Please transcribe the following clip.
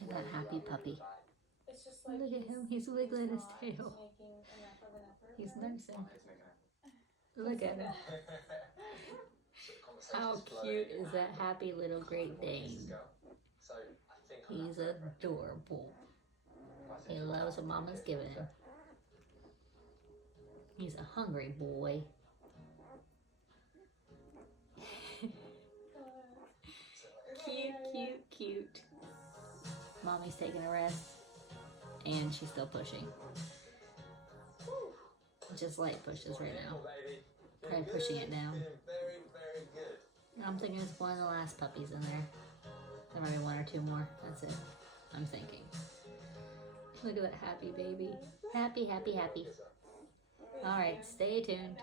Look at that happy puppy. Look at him. He's wiggling his tail. He's nursing. Look at him. How cute is that happy little Great Dane? He's adorable. He loves what Mama's giving him. He's a hungry boy. Cute, cute, cute. Mommy's taking a rest, and she's still pushing. Just light pushes right now. Probably pushing it down. I'm thinking it's one of the last puppies in there. There might be one or two more. That's it. I'm thinking. Look at that happy baby. Happy, happy, happy. All right, stay tuned.